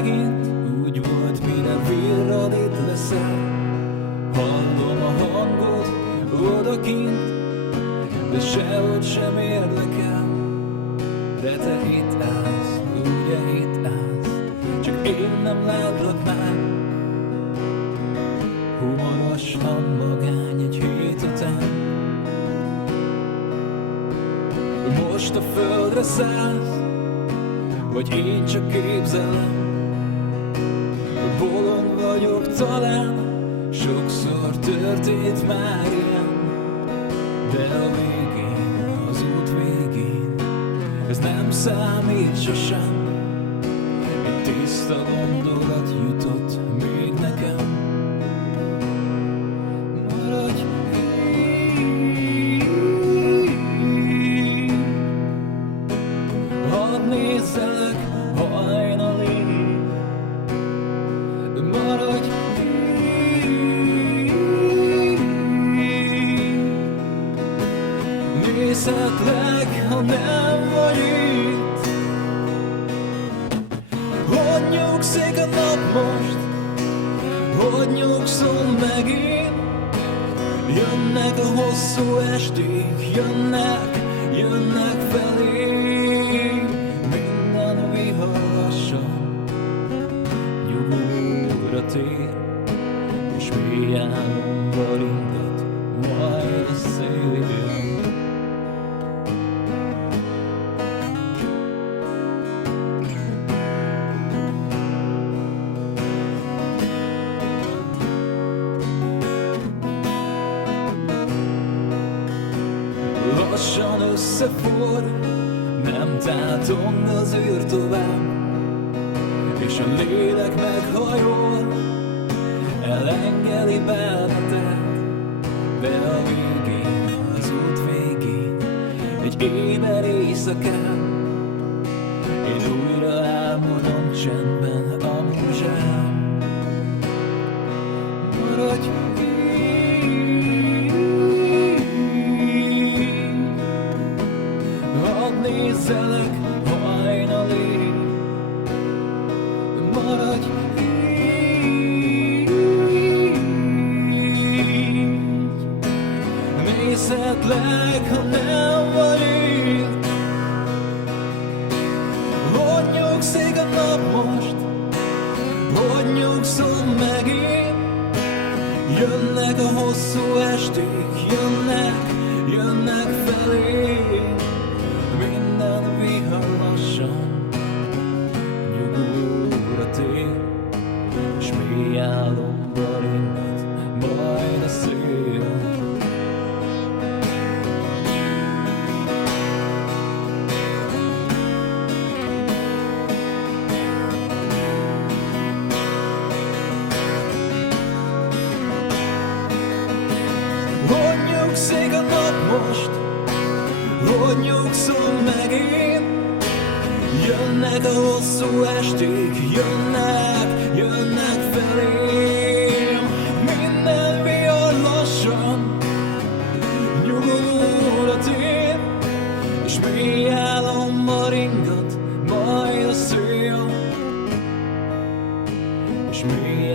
megint úgy volt, mire virrad itt leszel. Hallom a hangot odakint, de sehogy sem érdekel. De te itt állsz, ugye itt állsz, csak én nem látlak már. Humorosan magány egy hét után. Most a földre szállsz, vagy én csak képzelem. Bolond vagyok talán, sokszor történt már ilyen. De a végén, az út végén, ez nem számít sosem. Egy tiszta gondolat jutott még nekem. Maradj így, hadd nézzelek hajnalig. Maradj így, nézhetlek, ha nem vagy itt. Hogy nyugszik a nap most, hogy nyugszom megint. Jönnek a hosszú esték, jönnek felé. Minden vihar lassan nyugodra tér, és mély álomba ringat majd a szél. Lassan összeforr, nem tátong az űr tovább, és a lélek meghajol, elengedi bánatát. De a végén, az út végén, egy éber éjszakán, én újra álmodom csendben a múzsám. Maradj így, hadd nézzelek hajnalig. Maradj így, nézhetlek, ha nem vagy itt. Hogy nyugszik a nap most, hogy nyugszom megint. Jönnek a hosszú esték, jönnek felé. Minden vihar lassan nyugodra tér, és mély álomba ringat majd a szél. Hogy nyugszik a nap most, hogy nyugszom megint. Jönnek a hosszú esték, jönnek felém. Minden vihar lassan nyugodra tér, és mély álomba ringat majd a szél. És mély